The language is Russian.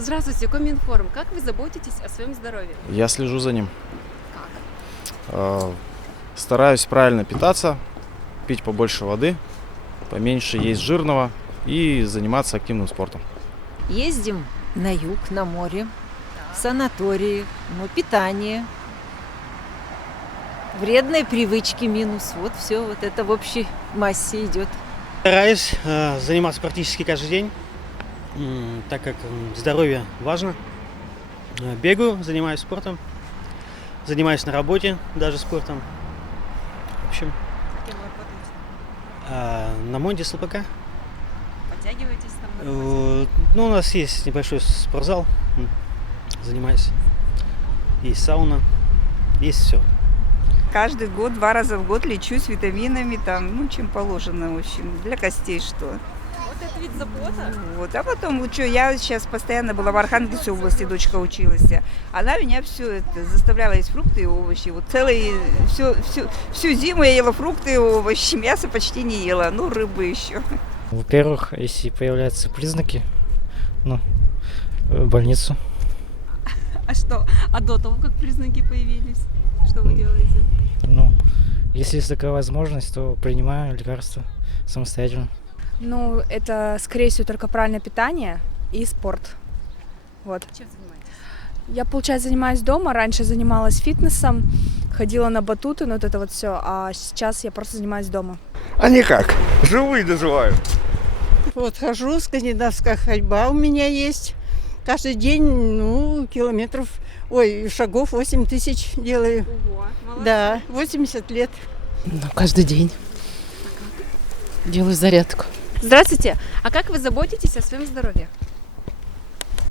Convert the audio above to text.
Здравствуйте, Коминформ. Как вы заботитесь о своем здоровье? Я слежу за ним. Как? Стараюсь правильно питаться, пить побольше воды, поменьше есть жирного и заниматься активным спортом. Ездим на юг, на море, в санатории, питание, вредные привычки минус. Вот все, вот это в общей массе идет. Стараюсь заниматься практически каждый день, так как здоровье важно. Бегаю, занимаюсь спортом, занимаюсь на работе даже спортом. В общем, Кем работаете? на Монде СЛПК. Подтягиваетесь там? У нас есть небольшой спортзал, занимаюсь. Есть сауна, есть все. Каждый год, 2 раза в год лечусь витаминами, чем положено, в общем, для костей что. Вот это ведь забота. Вот. А потом, я сейчас постоянно была в Архангельской области, дочка училась. Она меня все это заставляла есть фрукты и овощи. Вот всю зиму я ела фрукты и овощи, мясо почти не ела, рыбы еще. Во-первых, если появляются признаки, в больницу. А что? А до того, как признаки появились, что вы делаете? Если есть такая возможность, то принимаю лекарства самостоятельно. Это, скорее всего, только правильное питание и спорт. Вот. Чем занимаетесь? Я, получается, занимаюсь дома. Раньше занималась фитнесом, ходила на батуты, вот это вот все. А сейчас я просто занимаюсь дома. А никак. Живу и доживаю. Вот хожу, скандинавская ходьба у меня есть. Каждый день, шагов 8 тысяч делаю. Ого, молодцы. Да, 80 лет. Каждый день. Делаю зарядку. Здравствуйте. А как вы заботитесь о своем здоровье?